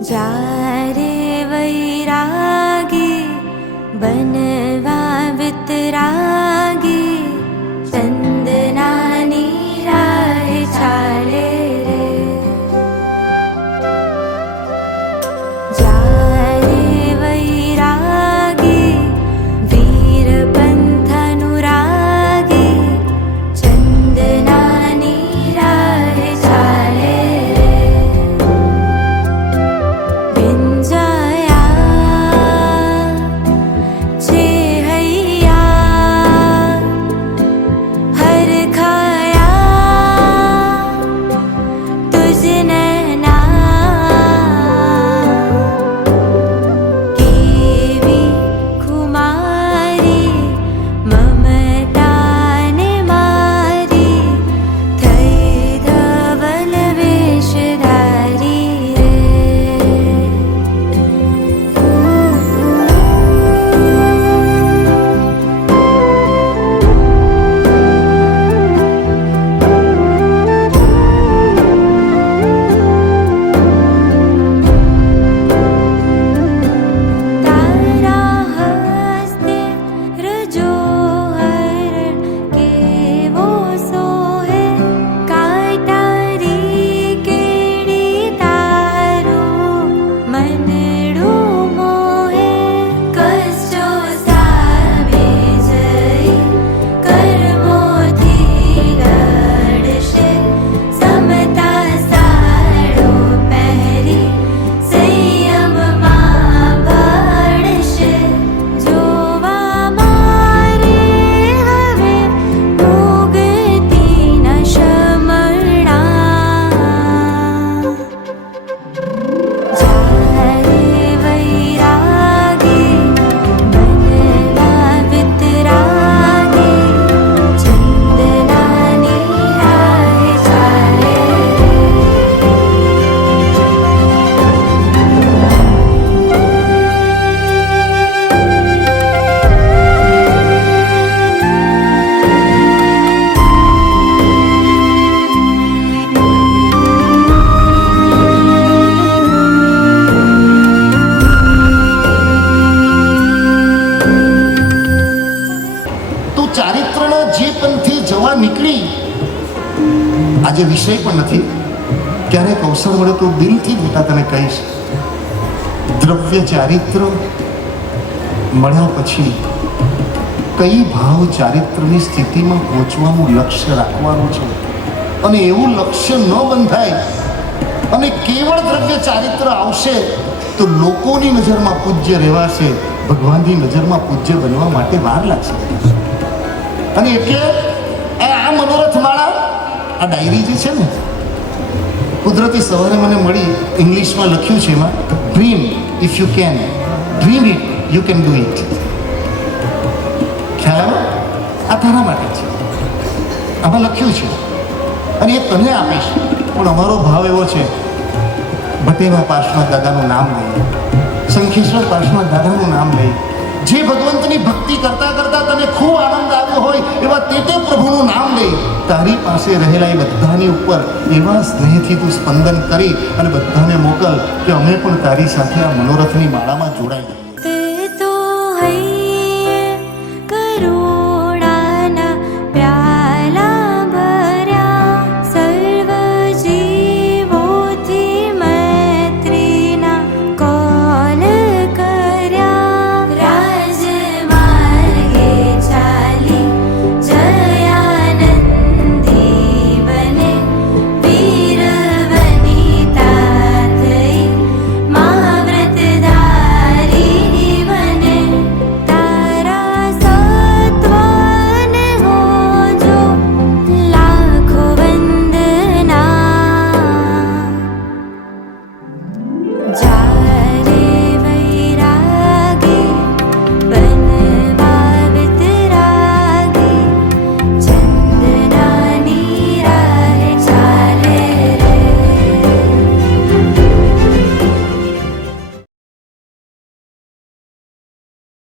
जारे वैरागी बनवा वितरागी चंदनानी राह चाले रे। जारे वैरागी वीर पंथानुरागी चंदनानी राह चाले रे। बिंजया छेहैया हर खाया तुझ नैना केवी खुमारी ममता ने मारी थई धवल वेशधारी रे। तारा हस्ते रजो हरण के वो सोहे काटारी केड़ी तारो मनडू मोहे। कष्टो सामे जई कर्मोथी लड़शे समता साड़ो पहरी संयम मां भड़शे। जोवा मारे हवे मुक्ति न शमणा। जारे वैरागी बनवा वितरागी चंदनानी राह चाले रे। તું ચારિત્રનો જે પંથે જવા નીકળી, આજે વિષય પણ નથી, ક્યારેક અવસર મળે તો દિલથી બેટા તને કહીશ, દ્રવ્ય ચારિત્ર મળ્યા પછી કઈ ભાવ ચારિત્રની સ્થિતિમાં પહોંચવાનું લક્ષ્ય રાખવાનું છે, અને એવું લક્ષ્ય ન બંધાય અને કેવળ દ્રવ્ય ચારિત્ર આવશે તો લોકોની નજરમાં પૂજ્ય રહેવાશે, ભગવાનની નજરમાં પૂજ્ય બનવા માટે વાર લાગશે. અને એટલે આ મનોરથ માળા, આ ડાયરી જે છે ને, કુદરતી સવારે મને મળી, ઇંગ્લિશમાં લખ્યું છે એમાં, dream if you can, dream it you can do it. ખ્યાલ આવ્યો? આ તારા માટે છે, આમાં લખ્યું છે અને એ તને આપીશ. પણ અમારો ભાવ એવો છે, ભટેવા પાર્શ્વનાથ દાદાનું નામ લઈ, શંખેશ્વર પાર્શ્વનાથ દાદાનું નામ લઈ, જે ભગવંતની ભક્તિ કરતા કરતા તને ખૂબ આનંદ આવ્યો હોય એવા તે પ્રભુનું નામ લઈ, તારી પાસે રહેલા એ બધાની ઉપર એવા સ્નેહથી તું સ્પંદન કરી અને બધાને મોકલ કે અમે પણ તારી સાથે આ મનોરથની માળામાં જોડાઈ જઈએ.